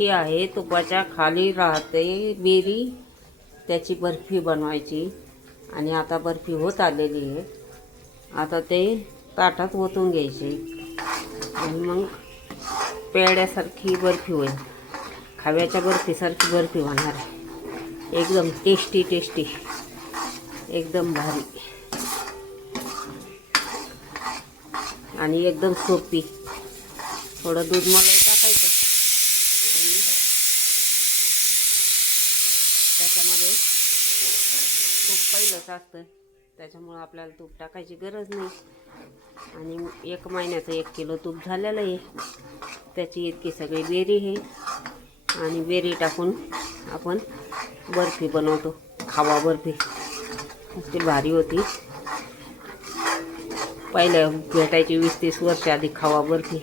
ही आहे तुपाच्या खाली राहते बेरी, त्याची बर्फी बनवायची. आणि आता बर्फी होत आलेली आहे. आता ते ताटात ओतून घ्यायची आणि मग पेड्यासारखी बर्फी होईल. खव्याच्या बर्फीसारखी बर्फी होणार आहे. एकदम टेस्टी टेस्टी, एकदम भारी आणि एकदम सोपी. थोडं दूध मलाई टाकायचं आणि त्याच्यामध्ये तूप पहिलंच असतं, त्याच्यामुळं आपल्याला तूप टाकायची गरज नाही. आणि 1 महिन्याचं 1 किलो तूप झालेलं आहे. त्याची इतकी सगळी बेरी आहे आणि बेरी टाकून आपण बर्फी बनवतो. खवा बर्फी ती भारी होती. पहिलं भेटायची 20-30 वर्ष आधी खवा बर्फी,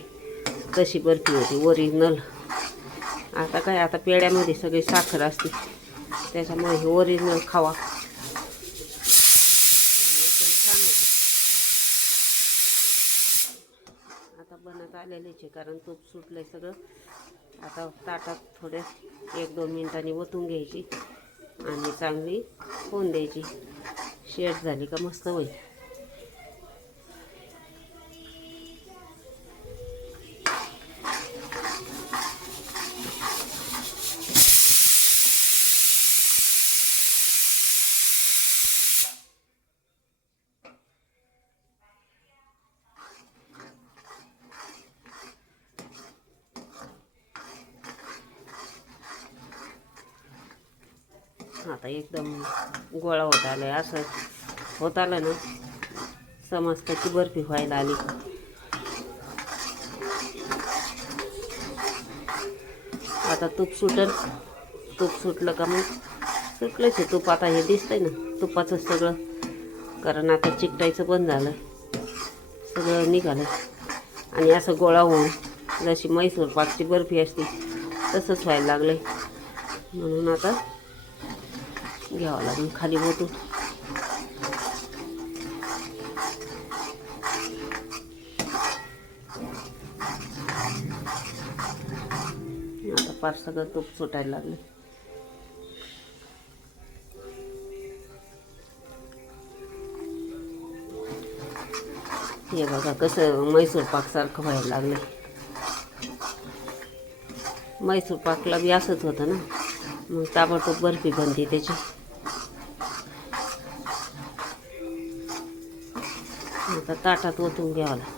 तशी बर्फी होती ओरिजिनल. आता काय, आता पेड्यामध्ये सगळी साखर असते, त्याच्यामुळे हे ओरिजिनल खवा एकदम छान होते. आता बनत आलेलीच आहे, कारण तूप सुटलंय सगळं. आता ताटात थोडे 1-2 मिनिटांनी ओतून घ्यायची आणि चांगली होऊन द्यायची. शेट झाली का मस्त होईल. आता एकदम गोळा होत आलाय. असं होत आलं ना, समजतं की बर्फी व्हायला आली. आता तूप सुटल. तूप सुटलं का मग सुटलंच आहे तूप. आता हे दिसतंय ना तुपाचं सगळं, कारण आता चिकटायचं बंद झालं, सगळं निघालं. आणि असं गोळा होऊन जशी मैसूर पाकची बर्फी असते तसंच व्हायला लागलं आहे. म्हणून आता घ्यावं लागेल खाली ओतून. आता फार सगळं तूप सुटायला लागलं. हे बघा कसं मैसूर पाकसारखं व्हायला लागलं. मैसूर पाकला बी असंच होतं ना, मग ताबडतोब बर्फी बनते त्याची. आता ताटात ओतून घ्यावं लागेल.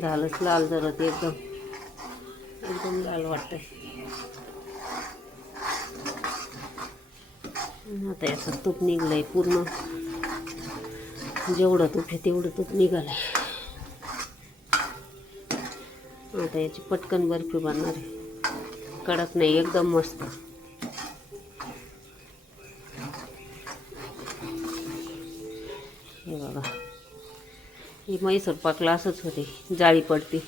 झालंच लाल जरत, एकदम एकदम लाल वाटतंय. आता याचं तूप निघलंय पूर्ण. जेवढं तूप आहे तेवढं तूप निघालंय. आता याची पटकन बर्फी बनणार आहे. कडक नाही, एकदम मस्त. हे बघा, ही मैसूर पाकला असंच होते, जाळी पडते.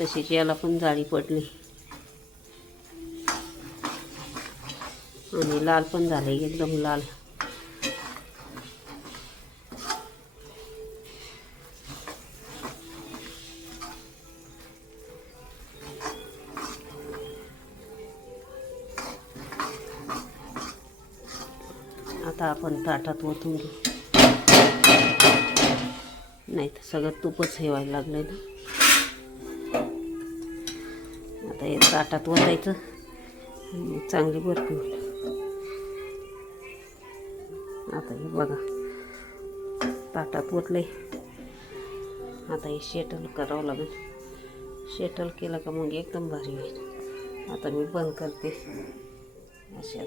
तशीच याला पण जाळी पडली आणि लाल पण झाले, एकदम लाल. आता आपण ताटात ओतून घेऊ. नाही तर सगळं तूपच हे व्हायला लागलं ना. आता हे ताटात ओतायचं आणि चांगली बर्फी होईल. आता हे बघा ताटात ओतलंय. आता हे शेटल करावं लागेल. शेटल केलं का मग एकदम भारी होईल. आता मी बंद करते. अशा